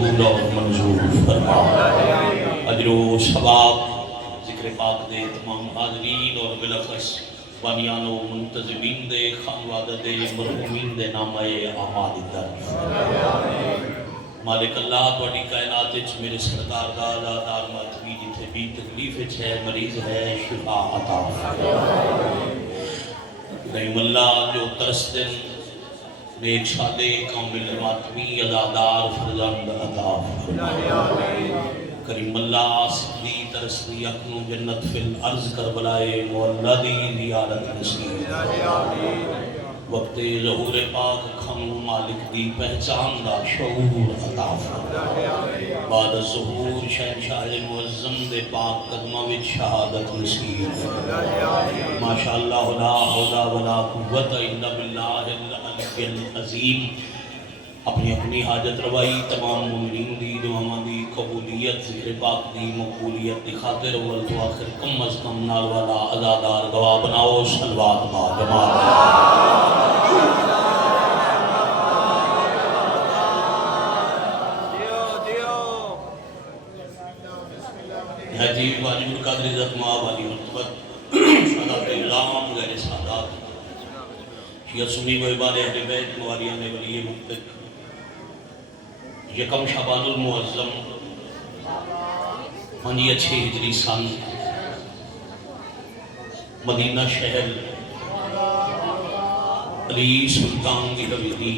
اور منظور فرما۔ اجر و ثواب ذکر پاک دے تمام حاضرین اور بلخص بانیان و منتظمین دے خانوادہ دے مرحومین دے نامہ اعمال در مالک اللہ توڑی کائنات میرے سردار دادا دار ماتمی جتھے بھی تکلیف ہے مریض ہے شفا عطا رحم اللہ جو ترس دن نیک شادے کامل ماتمی ازادار فرزند عطا کریم اللہ صدی ترسلی اکنو جنت فی الارض کربلائے مولدی زیارت نصیب وقت ظہور پاک کھنو مالک دی پہچان دا شعور عطا بعد ظہور شہنشاہ معظم دے پاک قدمہ وچ شہادت نصیب ماشاءاللہ لا حول ولا قوت الا باللہ العلی العظیم اپنی اپنی حاجت روائی تمام مومنین دی دعاواں دی قبولیت ذکر پاک دی مقبولیت دی خاطر اول تو آخر کم از کم نال والا ازادار گواہ بناؤ صلوات با جماعت حجیب واجب القدر عزت مآب علی مرتبت سادات اعلام غیر سادات شیعہ سنی و عباد اہل بیت موالیان ولی مقتد یکم شعبان المعظم 5 ہجری سن مدینہ شہر علی سلطان کی حویلی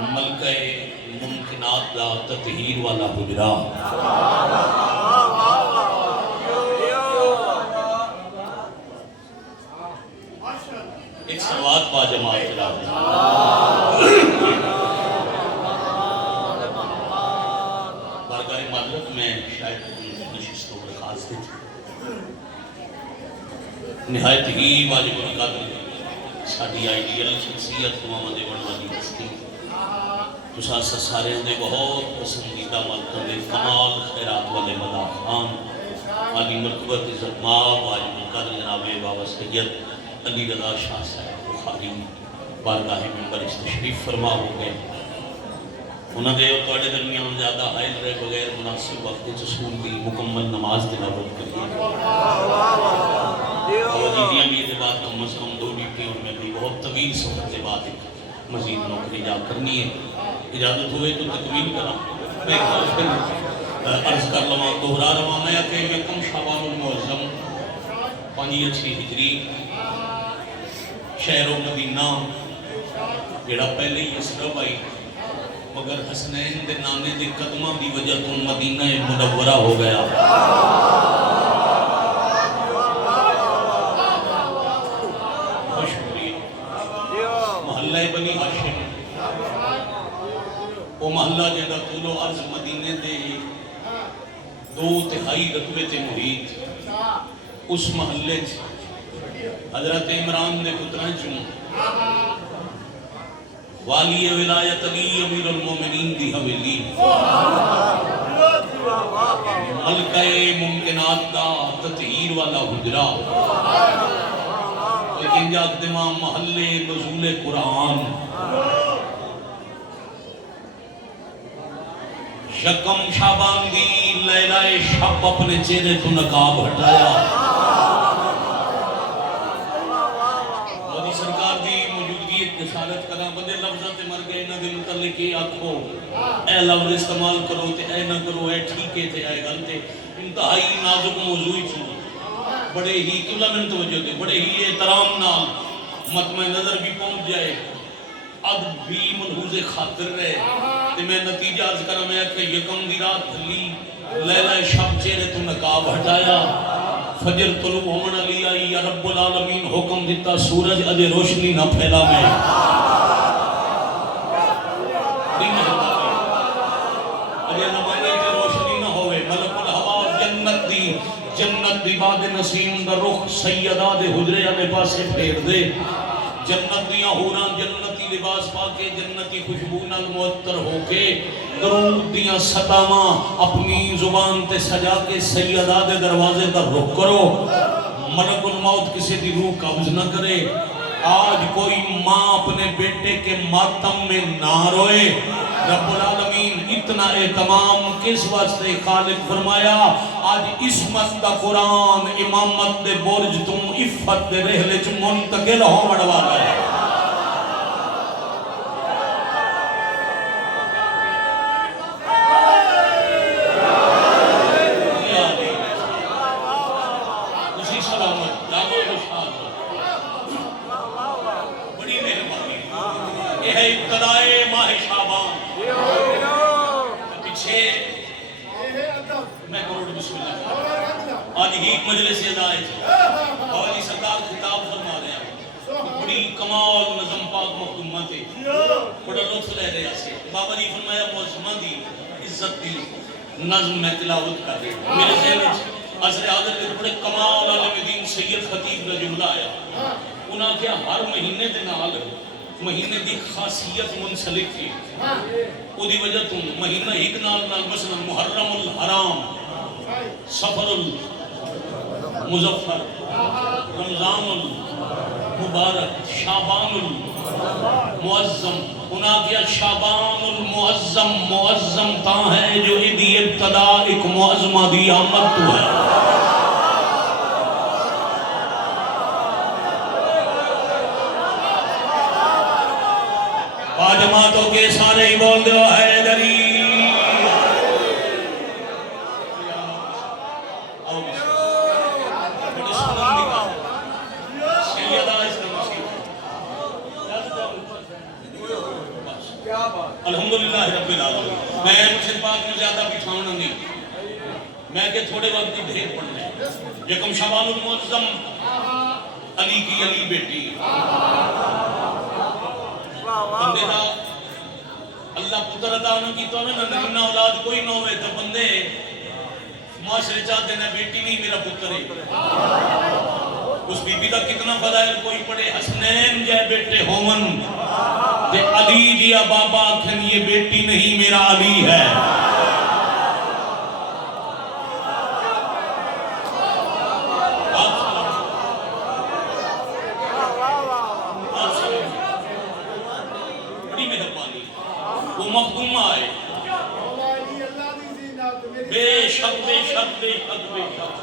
ملکہ ممکنات دا تطہیر والا حجرہ ایک سلوات با جماعت چلا بارگاہ معذرت میں شاید نشست و برخاست نہایت ہی واجب القدر ساڈی آئیڈیل شخصیت محمد والی ہستی تو ساتھ سارے نے بہت پسندیدہ ملکوں دے کمال خیرات والے مدا خان عالی مرتبت عزت مآب واجب القدر جناب بابا سید علی رضا شاہ صاحب بخاری بارگاہ منبر اس تشریف فرما ہو گئے انہوں نے توڑے درمیان زیادہ حائل رہے بغیر مناسب وقت رسول دی مکمل نماز تلاوت کریے اور جیدیاں بھی یہ بات کم از کم 2 ڈیوٹیوں میں بھی بہت طویل سفر سے بات مزید نوکری جا کرنی ہے اجازت ہوئے تو تکمیل کرا میں پھر عرض کر لواں دوہرا رواں میں کہ یکم شعبان المعظم 5 ہجری شہر و مدینہ جڑا پہلے ہی اسرب آئی مگر حسنین دے نانے دے قدمہ دی وجہ تو مدینہ منورہ ہو گیا بہت شکریہ محلہ بنی ہاشم وہ محلہ جڑا طول و عرض مدینہ دے 2/3 رقبے تے محیط اس محلے حضرت عمران نے پتران چوں والی ولایت علی امیر المومنین دی حویلی ملکہ ممکنات دا تطہیر والا حجرہ لیکن جاک دماغ محلے نزول قرآن یکم شعبان دی لیلہ شب اپنے چہرے تو نقاب ہٹایا رسالت کرا بندے لفظات مر گئے نہ دے متعلق یہ آکھو اے لفظ استعمال کرو تے اے نہ کرو اے ٹھیکے تے اے غلطے انتہائی نازک موضوعی چھو بڑے ہی قبلہ من توجہ دے بڑے ہی احترام نال مطمع نظر بھی پہنچ جائے اب بھی منحوظ خاطر رہے تے میں نتیجہ عرض کرا میں کہ یکم دی رات بھلی لیلہ شب چہرے تو نقاب ہٹایا فجر طلوع ہومن علی آئی یا رب العالمین حکم دیتا سورج اجے روشنی نہ پھیلا میں اجے نمانے کے روشنی نہ ہوئے ملک الہوا جنت دی باد نسیم در رخ سیدہ دے حجرے آنے پاسے پھیر دے جنت دیاں حوران جنتی لباس پاکے جنتی خوشبو نال معطر ہو کے درود دیاں ستاواں اپنی زبان تے سجا کے سیدہ دے دروازے در رخ کرو ملک الموت کسی دی روح قبض نہ کرے آج کوئی ماں اپنے بیٹے کے ماتم میں نہ روئے. رب العالمین اتنا اہتمام کس واسطے خالق فرمایا آج عصمت دا قرآن امامت دے برج تم عفت دے رحلے چ منتقل ہو وڑوا گئے. اسی سلامت دعوی بشاد بڑی مہربانی. یہ ہے ابتدائے ماہ شعبان. پیچھے میں کروڑ بسم اللہ آج ہی مجلس ادائے تھے بابا جی سرکار خطاب فرما رہے ہیں. بڑی کمال نظم پاک مخدومہ تھے. بڑا لطف لے رہے ہیں. بابا جی فرمایا معظمہ دی عزت دی نظم میں تلاوت کر رہے ہیں. میرے ذہن عصر حاضر کے بڑے کمال عالم دین سید خطیب کا جملہ آیا. انہاں کیا ہر مہینے دے نال مہینے دی خاصیت منسلک تھی. او دی وجہ تو مہینہ ایک نال مثلا محرم الحرام، سفر المظفر، رمضان المبارک، شعبان المعظم. انہاں کیا شعبان المعظم معظم تا ہے جو دی ابتدا ایک معظمہ دی آمد تو ہے. جماعتوں کے سارے ہی بول دو حیدری. الحمدللہ رب العالمین. میں مرشد پاک میں زیادہ بٹھاؤنا نہیں، میں کہ تھوڑے وقت کی ڈھیر پڑھنے. یکم شعبان المعظم علی کی علی بیٹی بندے دا اللہ پتر عطا انہوں کی تو ہمیں نہ اولاد کوئی نہ ہوئے تو بندے معاشرے چاہتے ہیں بیٹی نہیں میرا پتر ہے. اس بی بی دا کتنا فضائل کوئی پڑے حسنین جائے بیٹے ہومن دے علی جیا بابا کھن یہ بیٹی نہیں میرا علی ہے. وہ مخدومہ آئے بے شک بے شک بے شک بے شک.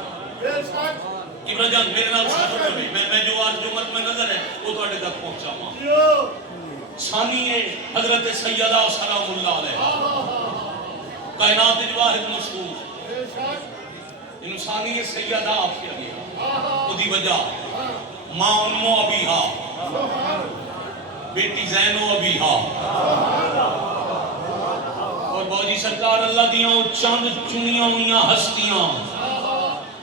ابراہ جان میرے نام ساتھ میں میں جو آج جو مت میں نظر ہے وہ تو اڈے تک پہنچا ہوں. ثانی ہے حضرت سیدہ سلام اللہ علیہ کائنات واحد مشہور انسانی سیدہ آپ کیا گیا. خودی وجہ ماں امو ابیہا بیٹی زینو ابیہا اور باجی سرکار اللہ دیاں چاند چنیاں ہوئیاں ہستیاں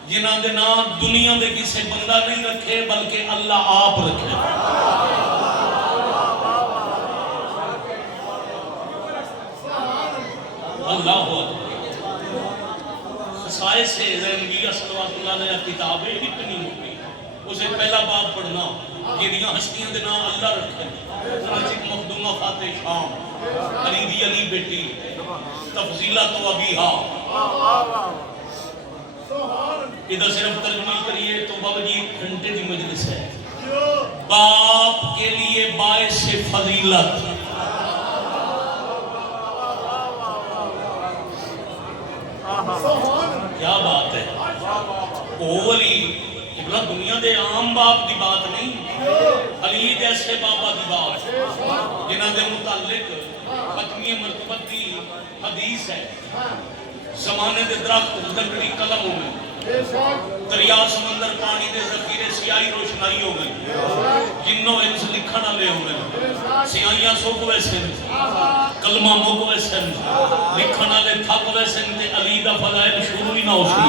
جنہاں دے نام دنیا دے کسے بندہ نہیں رکھے بلکہ اللہ آپ رکھے. اللہ خصائص سے زینبیہ صلوات اللہ علیہ کتابیں اتنی ہوئی. اسے پہلا باب پڑھنا جنہاں ہستیاں دے نام اللہ رکھے. چنانچہ مخدومہ فاتح شام علی دی علی بیٹی تفضیلت و ابیہا. ادھر صرف ترجمہ کریے تو بابا جی ایک گھنٹے دی مجلس ہے. باپ کے لیے باعث فضیلت کیا بات ہے. اولی ابراہ دنیا دے عام باپ دی بات نہیں، علی جیسے بابا دی بات جنہاں دے متعلق ختمی مرتبت دی حدیث ہے. زمانے دے درخت لکڑی قلم ہو گئے، دریا سمندر پانی دے ذخیرے سیاہی روشنائی ہو گئی، جنوں انس لکھنا لے ہو گئے، سیاہیاں سوک ویسے کلمہ موک ویسے لکھنا لے تھک ویسے تے علی دا فضائل شروع ہی نہ ہو سی.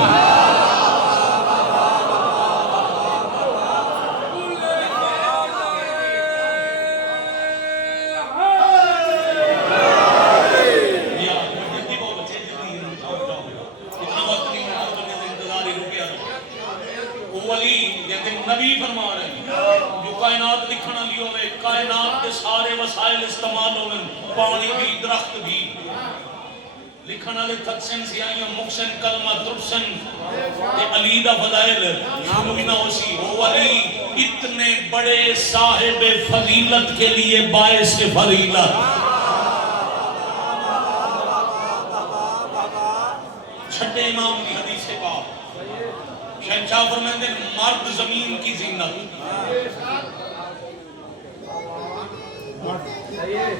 نبی فرما رہے ہیں جو کائنات لکھنا لیو میں کائنات کے سارے وسائل استعمال ہوئے، پانی بھی درخت بھی لکھنا لے تھکسن سیاہیاں مکسن کلمہ ترسن علی دا فضائل شروع نہ ہو سی. وہ علی اتنے بڑے صاحب فضیلت کے لیے باعث فضیلت چھٹے امام کی حدیث پاک شہنشاہ فرماتے ہیں مرد زمین کی زینت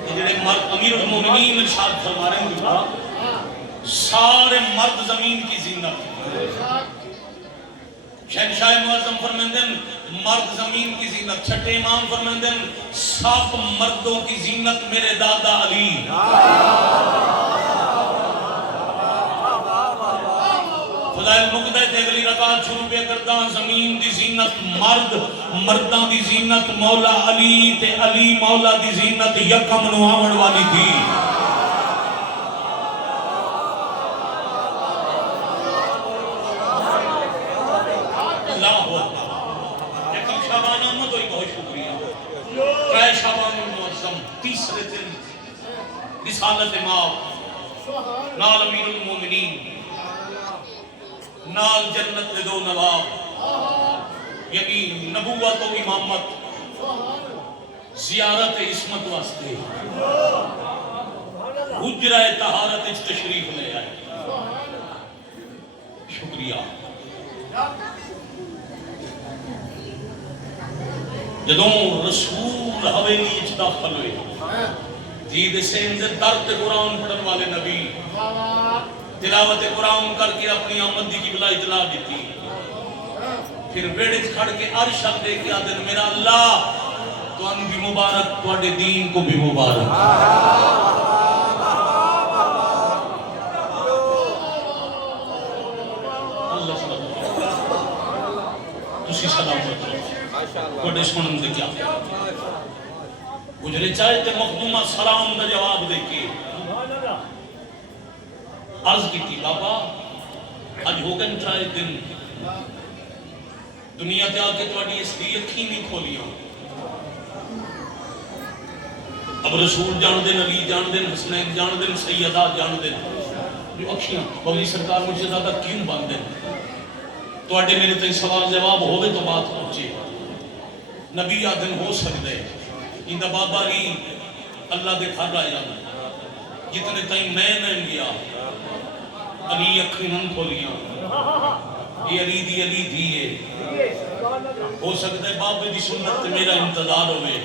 جڑے مرد امیر المومنین ارشاد فرما رہے ہیں سارے مرد زمین کی زینت شہنشاہ معظم فرماتے ہیں مرد زمین کی زینت چھٹے امام فرماتے ہیں سب مردوں کی زینت میرے دادا علی فضائل مقدہ اگلی رکعت شروع پہ کرتا زمین دی زینت مرد مرداں دی زینت مولا علی تے علی مولا دی زینت یکم نو آون والی تھی اللہ اکبر یکم شعبان احمد ہوئی بہت شکریہ ترے شعبان المعظم تیسرے دن رسالت ماں نال امیر المومنین نال جنت دے دو نواب یعنی نبوت و امامت زیارت عصمت واسطے حجرہ طہارت تشریف لے آئے شکریہ جدوں رسول حویلی اچ داخل ہوئے جید سے اندر درد قرآن پڑھن والے نبی تلاوت قرآن کر کے اپنی آمد کی بلا اطلاع دیتی پھر بیڑے کھڑ کے عرش دے کے آتے میرا اللہ تو ان بھی مبارک توڑے دین کو بھی مبارک اللہ صلی اللہ تسی سلام توڑے سنن دے کیا گجرے چاہتے مخدومہ سلام دا جواب دے کے عرض کی تھی بابا آج ہو گئے چاہے دن دنیا تے آکے تو اڈی اس دی اکھی نہیں کھولیاں اب رسول جان دن علی جان دن حسنین جان دن سیدہ جان دن جو اکھیاں بولی سرکار مجھے زیادہ کیوں باندھ دن تو اڈے میرے تین سوال جواب ہوئے تو بات پہنچے نبی آدن ہو سکتے اندہ بابا علی اللہ دے گھر آ جانا جتنے تائیں میں گیا علی اکھیں ہم کھولیاں یہ علی دیئے ہو سکتا ہے بابے دی سنت میرا انتظار ہوئے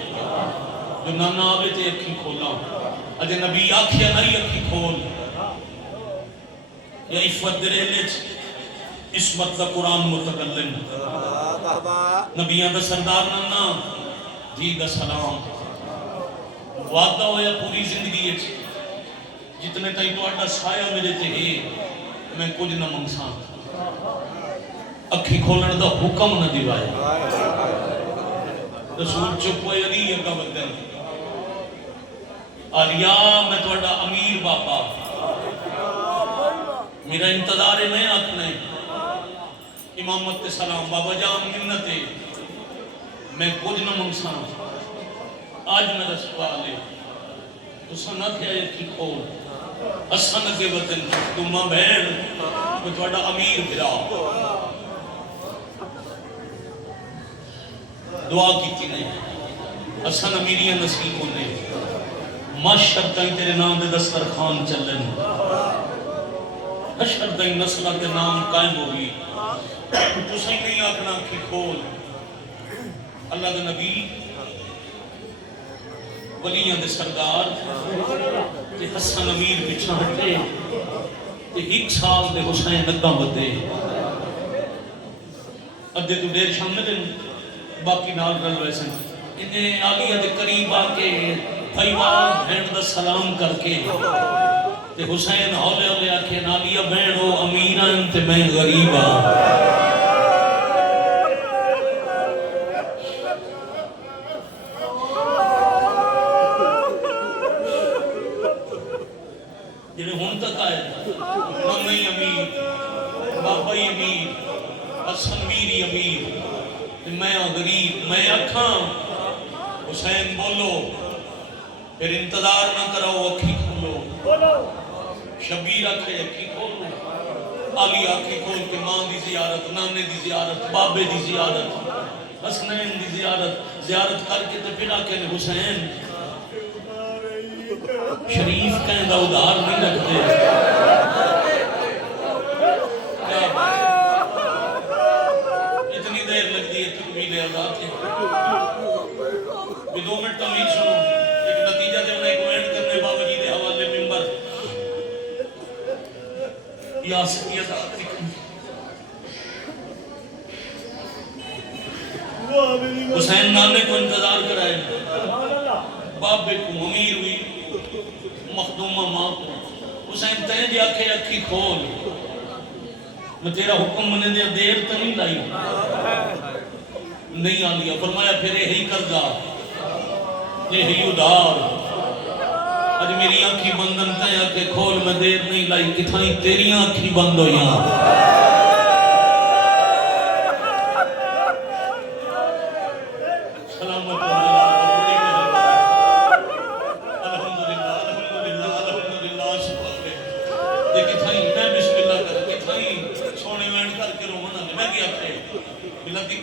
جو نانا آوے تے اکھیں کھولا اجے نبی آکھیا نہیں اکھیں کھول یا عفت دریلچ عصمت دا قرآن متکلم نبیان دا سردار نانا جی دا سلام وعدہ ہویا پوری زندگی جتنے تائیں تو اڈا سایہ میرے تے ہے میں کچھ نہ منگسان اکھی کھولن دا حکم نہ دیوائے رسول چپ ہوئے علی اگا بدن آلیا میں تو اڈا امیر بابا میرا انتظار ہے میں آکھنے امامت سلام بابا جان منتے میں کچھ نہ منگسان آج میرا سوال ہے تو سنہ کیا یکی کھول اسن کے وطن تو ماں بہن میں تو اڈا امیر بھرا دعا کی تھی نہیں اسن امیریاں نصیب ہونے معاشر تائیں تیرے نام دے دسترخوان چلن حشر تائیں نسلہ کے نام قائم ہوگی تو صحیح نہیں آکھنا کی کھول اللہ دے نبی ولیاں دے سردار تے حسن امیر پچھا ہٹے تے ایک سال دے حسین نگاں بدے ادھے تو دیر شامل ہیں باقی نال رل ویسے انہیں آلیہ دے قریب آکے بھائیوان بھین دا سلام کر کے تے حسین ہولے ہولے آکے نالیہ بہن ہو امیران تے میں غریبا جنہیں ہون تک آئے ممی امیر بابائی امیر حسن میری امیر میں غریب میں اکھاں حسین بولو پھر انتظار نہ کرو اکھی کھولو شبیر اکھے اکھی کھولو علی اکھی کھول کے ماں دی زیارت نانے دی زیارت بابے دی زیارت حسنین دی زیارت کر کے تے پھر آکے حسین شریف کہیں دا ادھار نہیں رکھتے. اتنی دیر لگتی ہے تکمیل ادا کے بھی 2 منٹ تمہیں سنو. ایک نتیجہ دے انہیں کومنٹ کرنے بابا جی دے حوالے ممبر یا سکیت آتی حسین نانے کو انتظار کرائے بابے کو امیر ہوئی مخدومہ ماں کو. حسین تین دی آنکھیں اکھی کھول میں تیرا حکم منے دیا دیر تو نہیں لائی نہیں آلیا. فرمایا پھر یہی کر جا یہی ادار آج میری آنکھی بندن تین آنکھیں کھول میں دیر نہیں لائی کتھائیں تیری آنکھی بند ہو یہاں.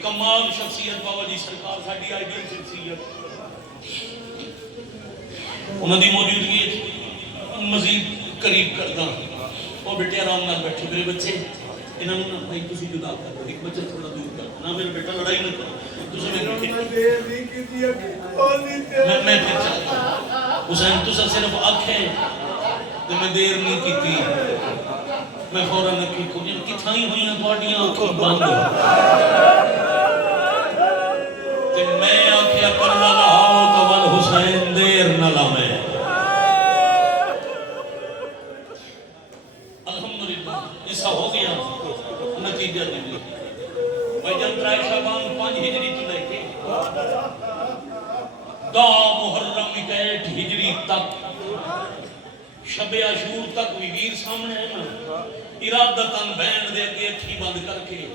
کمال شخصیت بابا جی سرکار ساڑھی آئیڈیل شخصیت انہوں دی موجودگی مزید قریب کردہ. وہ بیٹے آرام نہ بیٹھے میرے بچے انہوں نے بھائی تسی جدا کر دو ایک بچہ تھوڑا دور کر نہ میرے بیٹا لڑائی نہ کرو تسی میں پھر چاہتا حسین تسا صرف آنکھیں تو میں دیر نہیں کی تھی میں فوراں نکی کو کتھائیں ہوئی ہیں تھوڑیاں آنکھیں بند تے میں آنکھیں کرنا رہا تو ول حسین دیر نہ لامے. الحمدللہ ایسا ہو گیا نتیجہ دیں بھائی جان 3 شعبان 5 ہجری تو لے کے 10 محرم 61 ہجری تک شب عاشور تک ویر سامنے ہے نا ارادتاً بین دے کے اکھی بند کر کے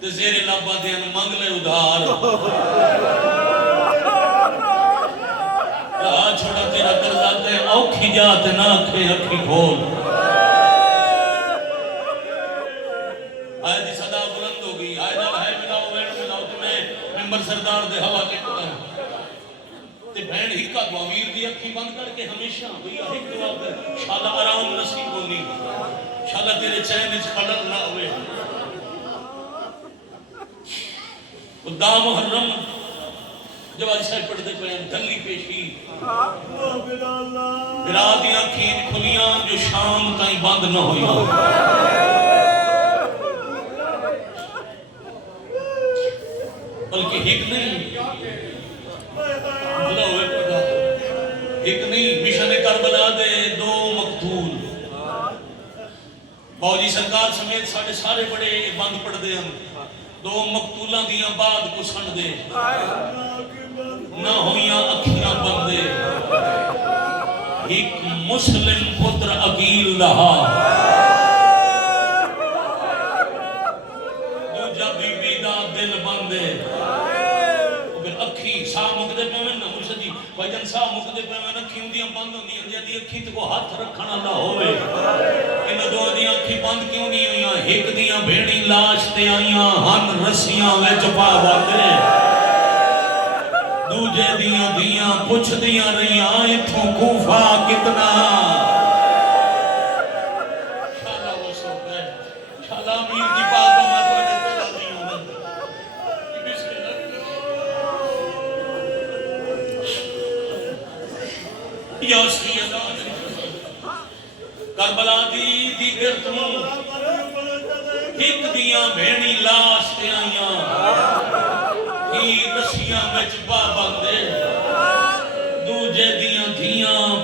تے زیر لابا دیاں منگ لے ادھار راہ چھوڑا تیرا قرضہ تے اوکھی جاتے نہ اکھیں اکھی کھول. آئے دی صدا بلند ہو گئی آئے نال ہے ملاؤ وین ملاؤ تے میں ممبر سردار دے حوالے کرتا تے بہن ہی کا دعا ویر دی اکھی بند کر کے ہمیشہ بھیا ایک دعا کر شاءاللہ آرام نصیب ہونی شاءاللہ تیرے چین وچ خلل نہ ہوئے. خدا محرم جب آج صاحب پڑھتے پہ دلی پیشی رات دی اکھیں کھلیاں جو شام تائیں بند نہ ہوئی بلکہ ایک نہیں ایک نہیں مشن کربلا دے 2 مقتول باوجی سرکار سمیت سارے بڑے بند پڑھ دے ہم 2 مقتولاں دیاں بعد کو سن دے نہ ہویاں اکھیاں بندے ایک مسلم پتر عقیل رہا دوجہ بی بی دا دل بندے پھر اکھی سا مقدے پہ میں نہ مرشدی بھائی جان سا مقدے پہ میں اکھی ہوں دیاں بند ہوں دیاں دی اکھی تے کو ہاتھ رکھنا نہ ہوئے انہوں 2 دیاں اکھی بند کیوں نہیں ہویاں ایک دیاں بھیڑی لاش تے آئیاں ہن رسیاں وچ پا باندے دوجے دیاں پوچھ دیاں رہیاں اتھوں کوفہ کتنا شالا وہ سو گئے شالا امیر جی پاک میں تو توڑا دیاں یا اس کی ازاد کربلا دی گرتوں ایک دیاں بھیڑی لاش تے آئیاں ہی رسیاں وچ پا باندے دوجے دیاں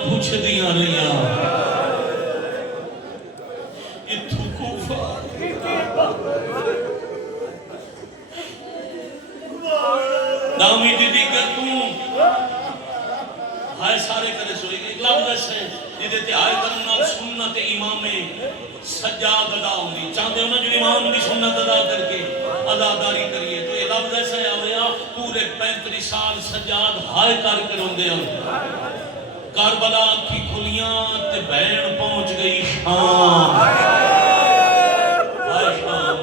پوچھ دیاں رہیاں اتھو کوفہ دامی دی گرتوں ہائے سارے کرے سوئی گئی لفظ ہے جدے تے آئے کرنا سنت امام سجاد ادا ہوئی چاہتے ہونا جو امام کی سنت ادا کر کے اداداری کریے تو یہ لفظ ایسا ہے آویا پورے 35 سال سجاد ہائے کر کے روندے ہم کربلا کی کھلیاں تے بہن پہنچ گئی شام ہائے شام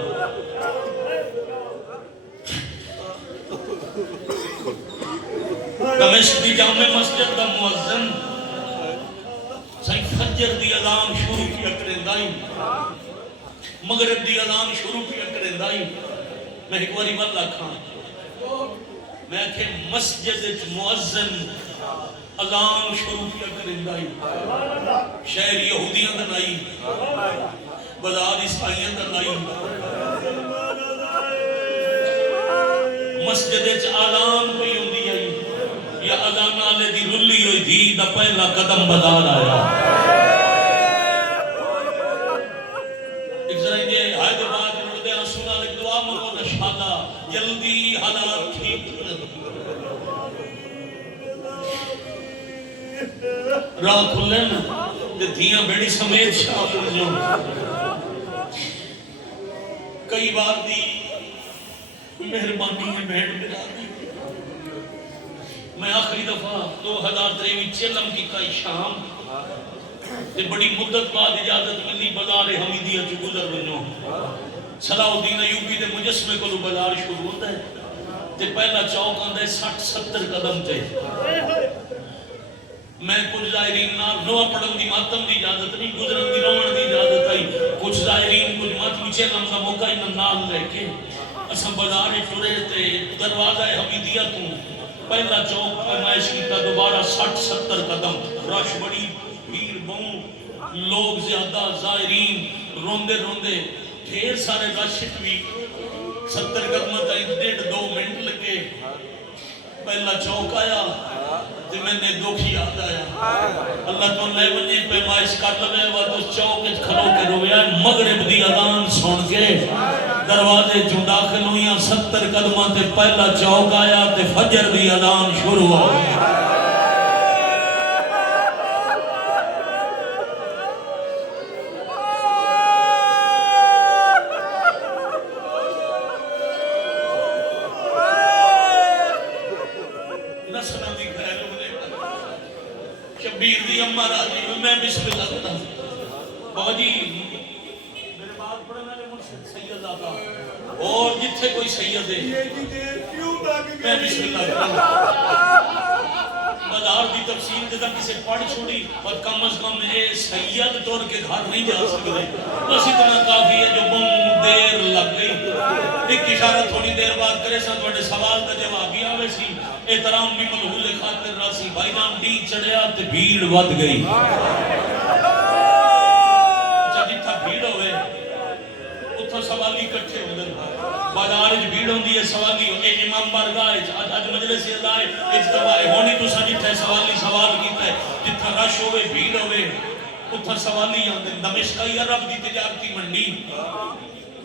دمشق دی جامع مسجد دا مؤذن سائی فجر دی اذان شروع کیا کرندائی، مغرب دی اذان شروع کیا کرندائی. میں ایک باری واللہ کھاں میں کہ مسجد مؤذن اذان شروع کیا کرندائی، شہر یہودیاں دا نائی، بازار عیسائیاں دا نائی، مسجد اعلان کوئی ہوندی آئی یا اذان آلے دی رلی ہوئی تھی دا پہلا قدم بازار آیا. ایک ذرا انہیں حیدرآباد روڈ دے رسولہ لکھ دعا مرو نشادہ جلدی حالات ٹھیک راہ کھلن تے دھیاں بیڑی سمیت شامل جو کئی بار دی مہربانی ہے بہن ملا دی. میں آخری دفعہ 2023 چلم کی کئی شام تے بڑی مدت بعد اجازت ملی بازار حمیدیہ چ گزر بنو. صلاح الدین ایوبی دے مجسمے کو بازار شروع ہوتا ہے تے پہلا چوک آندا ہے 60-70 قدم تے. میں کچھ زائرین نوہ پڑھن دی ماتم دی اجازت نہیں، گزرن دی روان دی اجازت آئی. کچھ زائرین کچھ ماتمی چلم کا موقع ہی نال لے کے اساں بازار ٹرے تے دروازہ حمیدیہ تو پہلا چوک فرمائش کیتا دوبارہ 60-70 قدم. رش بڑی بھیڑ بہوں لوگ زیادہ زائرین روندے روندے ڈھیر سارے رش بھی 70 قدم تک 1.5-2 منٹ لگے. پہلا چوک آیا تے میں نے دکھ یاد آیا اللہ تو لے ونجے پیمائش کر لے وا تو چوک وچ کھلو کے رویا. مغرب دی اذان سن کے دروازے چوں داخل ہویاں 70 قدماں تے پہلا چوک آیا تے فجر دی اذان شروع ہو گئی. شبیر دی امہ راضی میں بسم اللہ کرتا ہوں. بابا جی میرے بات پڑھنے والے مرشد سید آقا اور جتھے کوئی سید ہے میں بسم اللہ کرتا ہوں. بازار دی تفصیل جدا کسے پڑھ چھوڑی اور کم از کم یہ سید توڑ کے گھر نہیں جا سکتے. بس اتنا کافی ہے جو بم دیر لگ گئی. ایک اشارہ تھوڑی دیر بعد کرے سا توڑے سوال کا جواب بھی آوے سی. احترام بھی ملحول خاطر راسی بھائی نام ڈی چڑھیا تے بھیڑ ود گئی. اچھا جتھا بھیڑ ہوئے اتھا سوالی کٹھے ہو گئے. بازار بھیڑ ہوندی ہے سوالی اے امام بارگاہ اج مجلس اللہ اجتماع ہونی تو جتھے سوالی سوال کیتا ہے. جتھا رش ہوئے بھیڑ ہوئے اتھا سوالی آندے. دمشقی عرب دی تجارتی منڈی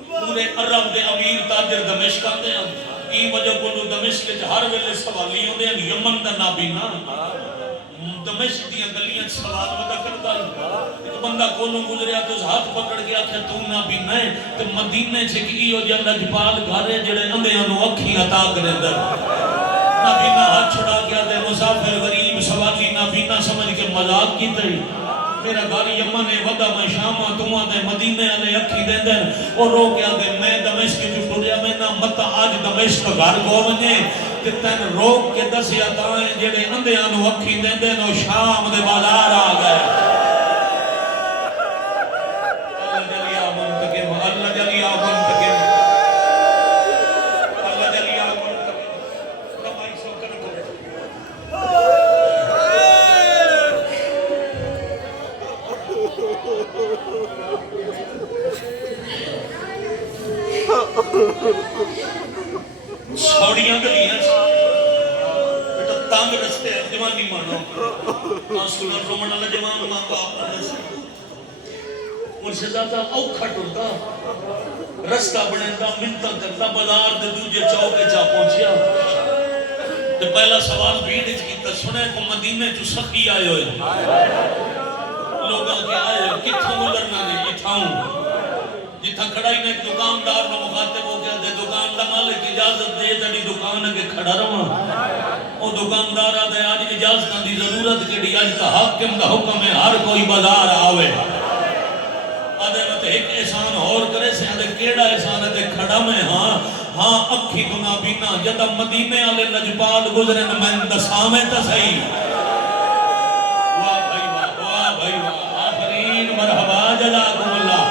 پورے عرب دے امیر تاجر دمشق آندے ہیں. این وجہ کو دمشق کے ہر ویلے سوالی ہوندے ہیں. یمن دا نابینا دمشق دی گلیاں سوال ودا کردا ہے. ایک بندہ کولوں گزریا تو ہاتھ پکڑ کے آکھیا تو نابینا ہے تے مدینے چ کیو جا لجپال گھر ہے جڑے اندھیاں نو اکھی عطا کریندا. نابینا ہاتھ چھڑا کے تے مسافر غریب سوالی نابینا سمجھ کے مذاق کیتا ہی. میرا گھر یمن ہے ودا میں شامہ تمہاں دے مدینے والے اکھی دیندے اور رو کے آدھے میں دمشق جو ٹریا میں نہ مت آج دمشق گھر کو ونجے تے تین روک کے دسیا تائیں جڑے اندھیاں نو اکھی دیندے نو شام دے بازار آ گئے. اللہ جلی منتقم اللہ جلی منتقم اللہ جلی منتقم کمائی سو کر کو چھوڑیاں گلیاں بیٹا تانگ رستے ہیں جوانی مانو آنسونا رومن اللہ جوان مانگا اپنا رستے مرشد آتا اوکھا ٹرتا رستہ بڑھندا منتا کرتا بازار دے دوجے چوکے جا پہنچیا. تے پہلا سوال بھیڑ کیتا سنے کو مدینے تو سخی آئے ہوئے لوگاں کے آئے کتھوں گزرنا نے اتھاؤں جتھا کھڑا ہی نے ایک دکاندار نو مخاطب ہو گیا دے دکان دا مالک اجازت دے تڑی دکان کے کھڑا رہا. او دکاندار آدھے آج اجازت دی ضرورت کیڑی آج تا حاکم دا حکم ہے ہر کوئی بازار آوے. آدھے میں تے ایک احسان اور کرے سے آدھے کیڑا احسان ہے تے کھڑا میں ہاں ہاں اکھی تو نہ بینا جدہ مدینے والے لجپال گزرے نہ میں دسامیں تا صحیح واہ بھائی واہ آفرین مرحبا جزاکم اللہ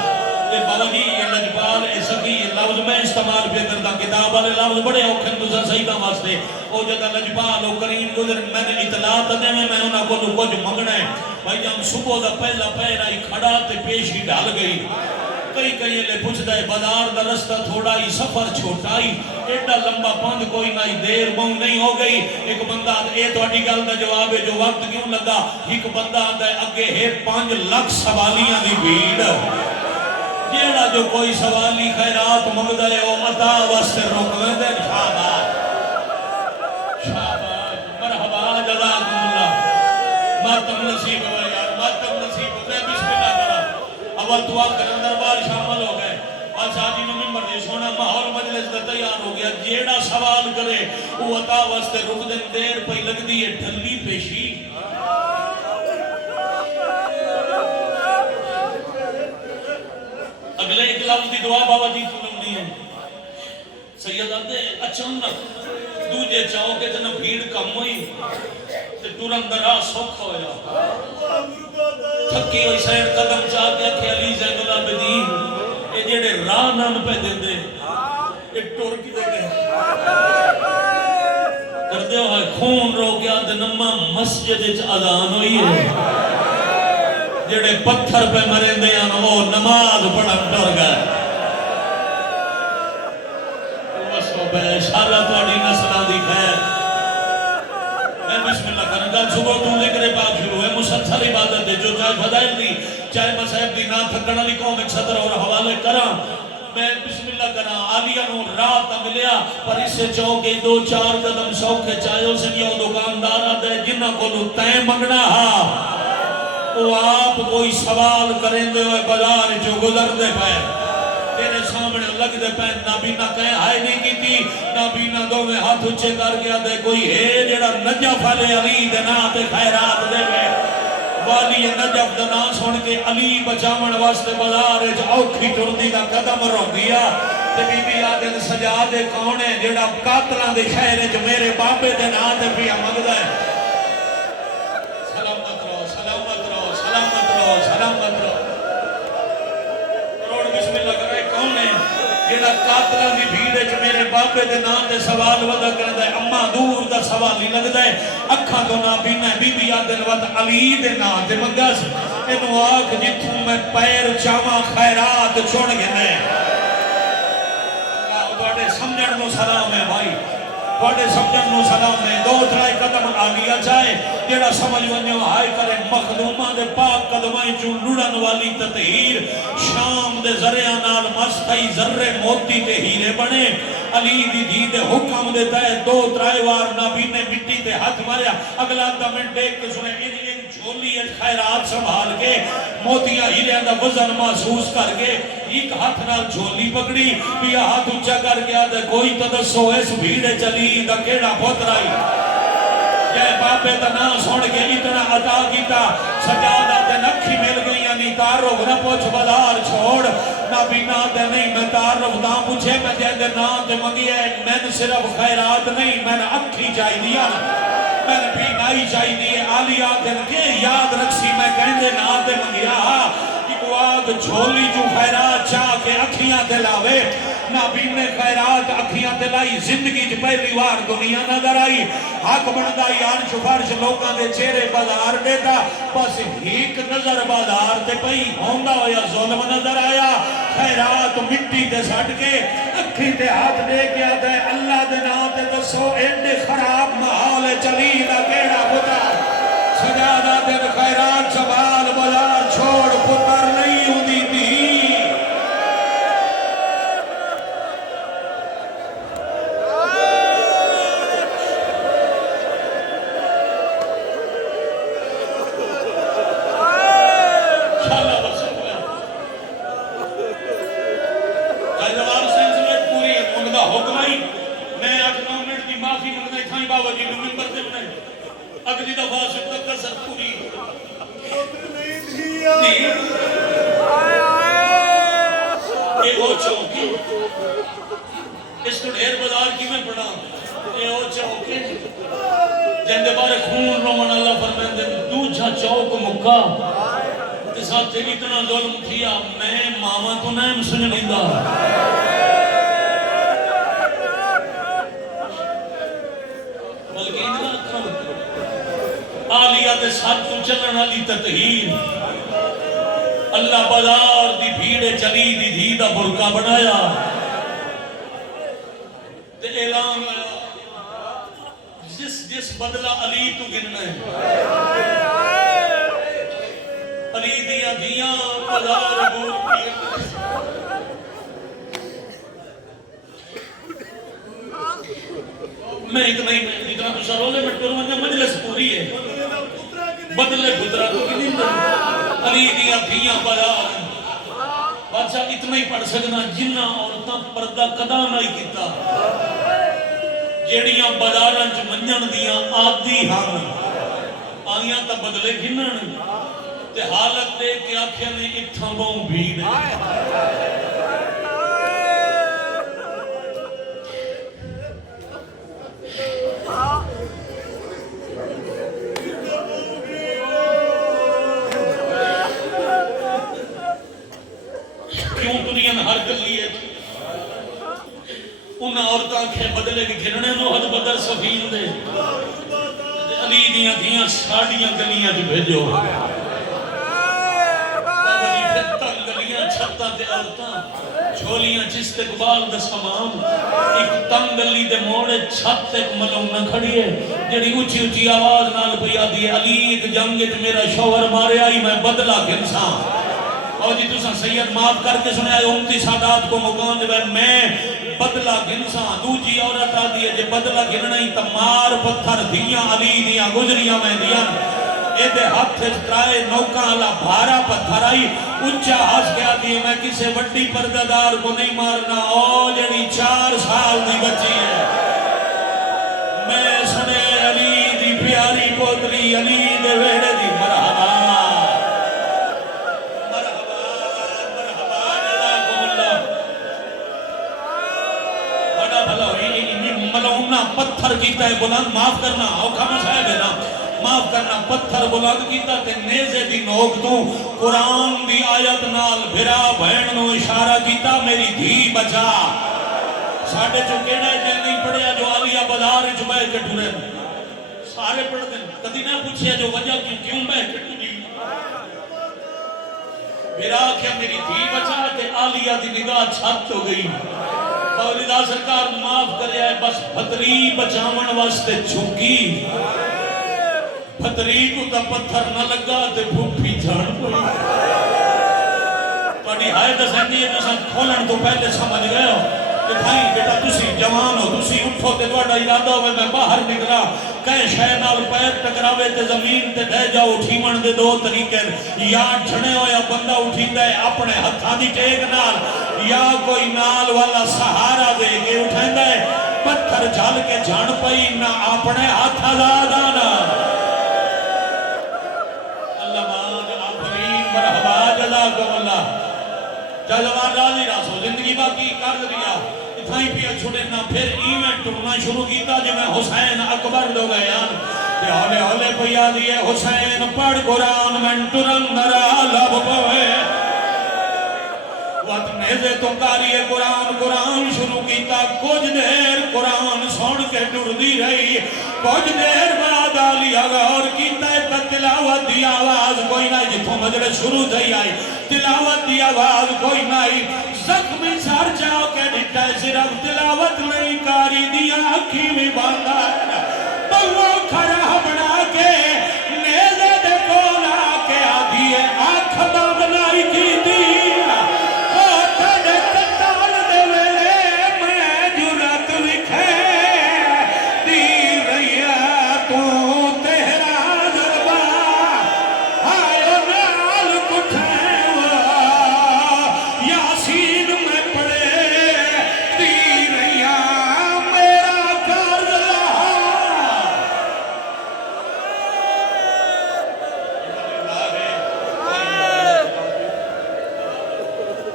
یہ باوجی یہ لجپال اے سکی یہ لفظ میں استعمال پہ کرتا کتاب والے لفظ بڑے اوکھن دوسرا صحیح کا واسطے او جدہ لجپال او کریم گزر میں نے اطلاع دے میں انہاں کو کچھ منگنا ہے بھائی جب صبح دا پہلا پہر آئی کھڑا تے پیشی ڈال گئی کئی لے پوچھتا ہے بازار دا رستہ تھوڑا ہی سفر چھوٹا ہی ایڈا لمبا پند کوئی نہ دیر موں نہیں ہو گئی ایک بندہ اے تو اٹھی گل دا جواب ہے جو وقت کیوں لگا ایک بندہ آتا ہے اگے ہے 5 لاکھ سوالیاں دی بھیڑ جیڑا جو کوئی سوالی خیرات منگدا ہے او عطا واسطے روکویں دے شاباش مرحبا جزاکم اللہ ماتم نصیب ہوا یار ماتم نصیب ہوتا ہے بسم اللہ کرا اول دعا کرن دربار شامل ہو گئے بادشاہ جی نے ممبر دے سونا ماحول مجلس دا تیار ہو گیا جیڑا سوال کرے وہ عطا واسطے رک دن دیر پہ لگ دی ہے ڈھلی پیشی اگلے ایک لفظ دی دعا بابا جی سننی ہے سید آتے اچانک دوجے چاہو کہ جنہ بھیڑ کم ہوئی تے ترندرہ سکھ ہویا تھکی ہوئی سین قدم چاہ کے کہ علی زین العابدین یہ جیڑے راہ نام پہ دے دے یہ ٹور کی دے گئے کر دے ہوئے خون رو گیا دنما مسجد اذان ہوئی ہے جڑے پتھر پہ مرین دے آنا وہ نماز پڑھا ڈر گئے وسو بے شالہ توڑی نسلہ دی خیر میں بسم اللہ کرنے گا صبح تو ذکر پاک شروع ہے مسلسل عبادت ہے جو چاہے فضائل دی چاہے مسائب دی نا تھکڑا لی قوم ایک صدر اور حوالے کرا میں بسم اللہ کرا آلیہ نو رات ملیا پر اس سے چوکے 2-4 قدم سوکھے چاہے اسے یہ دکاندار آتا ہے جنہ کو تو تین منگنا ہاں وہ آپ کوئی سوال کریں دے ہوئے بازار جو گزر دے پائے تیرے سامنے لگ دے پائے نابینا کہیں آئے نہیں کی تھی نابینا دو میں ہاتھ اچھے کر گیا دے کوئی ہے جڑا نجف علی علی دے نا تے خیرات دے گئے والی نجف دے نا سن کے علی بچامن واسطے بازار جو اوکھی ٹردی دا قدم رو دیا تے بی بی آدھے سجا دے کونے جڑا قاتلان دے شہر جو میرے باپے دے نا تے پیا مگدہ ہے سلامت رو کروڑ بسم اللہ کرے کون ہے جیڑا قاتلہ دی بھیڑے جو میرے باپے دے نام دے سوال ودا کرتا ہے اما دور دا سوال نہیں لگتا ہے اکھاں تو نہ بینا ہے بی بی آدھن وقت علی دے نام دے منگس انہوں آکھ جتوں میں پیر چاما خیرات چھوڑ گئے ہیں توڑے سمجھن نو سلام ہے بھائی بڑے سمجھن نو سلام نے 2-3 قدم آگیا جائے جیڑا سمجھ ونیو آئے کرے مخدومہ دے پاک قدمائیں چون لڑن والی تطہیر شام دے ذریعہ نال مستہی ذرے موتی تے ہیرے بنے علی دی دی دے حکم دیتا ہے 2-3 وار نبی نے مٹی تے ہاتھ ماریا اگلا دمن دیکھ کے سنے ان جھولی خیرات سنبھال کے موتیاں ہیرے دا وزن محسوس کر کے ایک ہاتھ نال جھولی پکڑی پیا ہاتھ اچھا کر گیا دے کوئی تدسو اس بھیڑے چلی دا کیڑا بہت رائی جے باپے دا نا سوڑ کے اتنا عطا کیتا سجادہ دے نکھی مل گئی یعنی تعارف نہ پوچھ بازار چھوڑ نہ بینا دے نہیں میں تعارف نہ پوچھے میں جے دے نا دے منگی ہے میں نے صرف خیرات نہیں میں نے اکھی چاہی دیا میں نے بینائی چاہی دیئے آلیہ دن کے یاد رکھسی میں کہندے نا دے منگیا آگ جھولی جو خیرات چاہ کے اکھیاں دلاوے نبی نے خیرات اکھیاں دلائی زندگی جو پہلی وار دنیا نظر آئی حق بندائی عرش فرش لوگاں دے چہرے بازار دیتا بس ایک نظر بازار تے پئی ہوندہ یا ظلم نظر آیا خیرات مٹی دے سٹ کے اکھی دے ہاتھ دے گیا دے اللہ دے نا دے دسو اینڈے خراب محال چلی دا کیڑا بتا سجادہ دے خیرات سوال بازار چھوڑ پتر نہیں ہوندی تھی اگلی دفعہ سے کسر پوری ایک ہو چونکی اس کو ڈھیر بازار کی میں پڑھا اے او چوکے جن دے بارے خون رومن اللہ فرمائیں دے دوجھا چوک مکہ تے ساتھ اتنا ظلم کیا میں ماما تو نیم سنجنی دا بلکہ اتنا اکرم آلیہ دے ساتھ تو چلن علی تطہیر اللہ بازار دی بھیڑے چلی دی دھی دا برکہ بنایا تے اعلان آیا جس بدلہ علی تو گننا ہے علی دیاں دیاں بازار بور میں اتنا تو شرولے میں ٹور منجا مجلس پوری ہے بدلے بدرہ تو گننا علی دیاں دیاں بازار بادشاہ اتنا ہی پڑھ سکنا جنہ عورتاں پردہ قدا نہیں کیتا جیڑیاں بازاراں چ منجن دیاں آدھی ہم آئیاں تا بدلے گنن تے حالت دے کے آکھیا نے اتھاں بہوں بھیڑ کیوں دنیا ہر گلی ہے ان عورتاں کے بدلے بھی گھرنے نو حد بدر سفین دے علی دیاں دیاں ساڑیاں گلیاں جو بھیجو بابلی پھر گلیاں چھتاں تے عورتاں چھولیاں جس تے قبال دا سامان ایک تنگ گلی دے موڑے چھت تے ملوں نہ کھڑی ہے جڑی اونچی اونچی آواز نال پیا دی علی ایک جنگ وچ میرا شوہر مارے آئی میں بدلہ گھنساں اور جی تساں سید معاف کر کے سنے آئے امتی سادات کو مکان دے میں بدلہ گھنساں دوجی عورت آدھی ہے جے بدلہ گھننا ہی تمار پتھر دیاں علی دیاں گزریاں میں دیاں اے دے ہاتھ ترائے نوکاں اللہ بھارا پتھر آئی اچھا ہس کے آدھی ہے میں کسے وڈی پردادار کو نہیں مارنا او جنی 4 سال دی بچی ہے میں سنے علی دی پیاری پوتری علی دے ویڑے دی مرحبا پتھر کیتا ہے بلند معاف کرنا اوکھا مسائل ہے نا معاف کرنا پتھر بلند کیتا تے نیزے دی نوک تو قرآن دی آیت نال بھرا بہن نو اشارہ کیتا میری دھی بچا ساڑھے جو کہنا ہے جن نہیں پڑھیا جو آلیہ بازار جو بے کے ٹورے سارے پڑھ دیں کدی نہ پوچھیا جو وجہ کیوں بے کے ٹوری بھرا کیا میری دھی بچا تے آلیہ دی نگاہ چھت ہو گئی مولیدہ سرکار معاف کریا ہے بس پھتری بچامن واسطے چھوکی پھتری کو تا پتھر نہ لگا تے بھوپی جھاڑ پڑی پڑی ہائے دسندی ہے جسا کھولن تو پہلے سمجھ گئے ہو کہ بھائی بیٹا تسی جوان ہو تسی اٹھو تے دوڑا ارادہ ہوئے میں باہر نکلا کہیں شہ نال پیر ٹکراوے تے زمین تے دے جاؤ اٹھیمن دے 2 طریقے یا جھنے ہویا بندہ اٹھی دے اپنے ہتھاں دی ٹیک نال یا کوئی نال والا سہارا دے کے اٹھیں دے پتھر جھل کے جھان پئی نہ اپنے ہاتھ آزاد آنا اللہ مان آفرین مرحبا جزاکم اللہ جزوان راضی راسو زندگی باقی کر دیا اتھائی پیا چھوڑے نہ پھر ایونٹ ٹرنا شروع کیتا جو میں حسین اکبر دو گیان کہ ہولے ہولے پیا دیئے حسین پڑھ قرآن میں ٹرن نرا لب پوے وقت نیزے تو کاریے قرآن شروع کیتا کچھ دیر قرآن سن کے ڈر دی رہی کچھ دیر بعد آلیا غور کیتا ہے تلاوت دی آواز کوئی نہ جتوں مجلس شروع تھی آئی تلاوت دی آواز کوئی نہ زخمی سار جاؤ کے ڈٹا ہے صرف تلاوت نہیں کاری دیا اکھی میں باندھا ہے بلو کھڑا